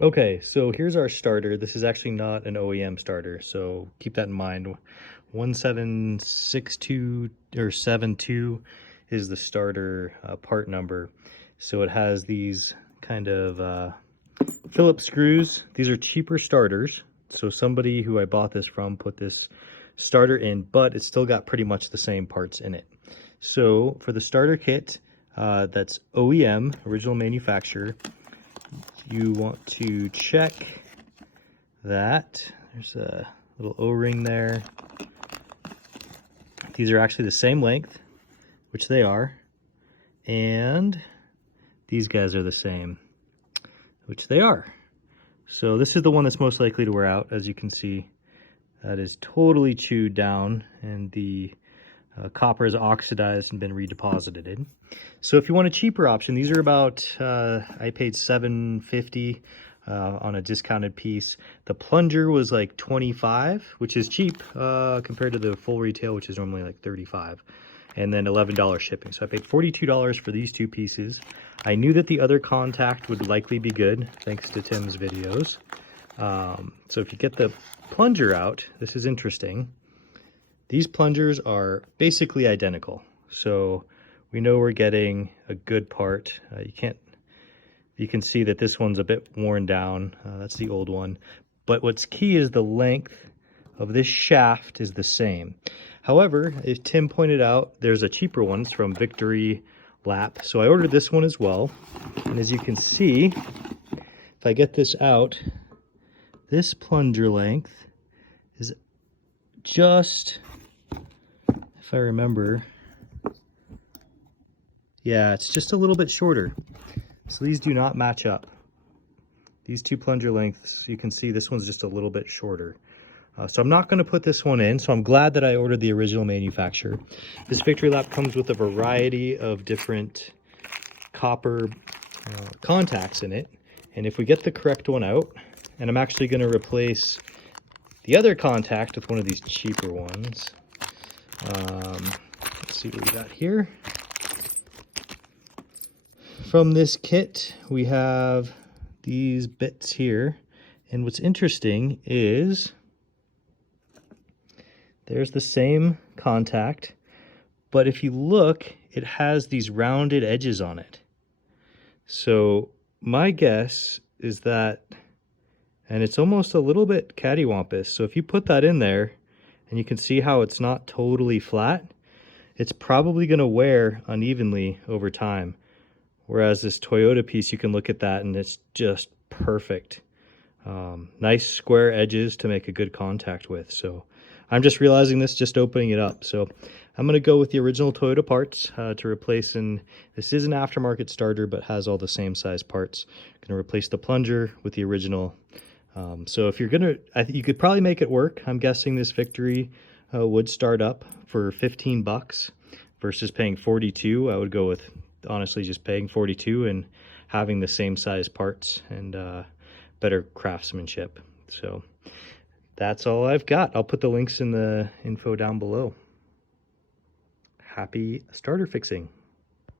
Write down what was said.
Okay, so here's our starter. This is actually not an OEM starter, so keep that in mind. 1762 or 72 is the starter part number. So it has these kind of Phillips screws. These are cheaper starters. So somebody who I bought this from put this starter in, but it's still got pretty much the same parts in it. So for the starter kit, that's OEM, original manufacturer, you want to check that. There's a little O-ring there. These are actually the same length, which they are. And these guys are the same, which they are. So this is the one that's most likely to wear out. As you can see, that is totally chewed down and the copper is oxidized and been redeposited in. So if you want a cheaper option, these are about, I paid $7.50 on a discounted piece. The plunger was like $25, which is cheap compared to the full retail, which is normally like $35. And then $11 shipping. So I paid $42 for these two pieces. I knew that the other contact would likely be good, thanks to Tim's videos. So if you get the plunger out, this is interesting. These plungers are basically identical. So we know we're getting a good part. You can see that this one's a bit worn down. That's the old one. But what's key is the length of this shaft is the same. However, as Tim pointed out, there's a cheaper one. It's from Victory Lap. So I ordered this one as well. And as you can see, if I get this out, this plunger length is just, if I remember, yeah, it's just a little bit shorter. So these do not match up. These two plunger lengths, you can see this one's just a little bit shorter. So I'm not going to put this one in, so I'm glad that I ordered the original manufacturer. This Victory Lap comes with a variety of different copper contacts in it. And if we get the correct one out, and I'm actually going to replace the other contact with one of these cheaper ones. Let's see what we got here. From this kit, we have these bits here. And what's interesting is there's the same contact, but if you look, it has these rounded edges on it. So my guess is that, and it's almost a little bit cattywampus. So if you put that in there, and you can see how it's not totally flat, it's probably going to wear unevenly over time. Whereas this Toyota piece, you can look at that and it's just perfect. Nice square edges to make a good contact with. So I'm just realizing this just opening it up. So I'm going to go with the original Toyota parts to replace, and this is an aftermarket starter but has all the same size parts. I'm going to replace the plunger with the original. So if you're going to, you could probably make it work. I'm guessing this Victory would start up for 15 bucks versus paying 42. I would go with honestly just paying 42 and having the same size parts and better craftsmanship. So that's all I've got. I'll put the links in the info down below. Happy starter fixing.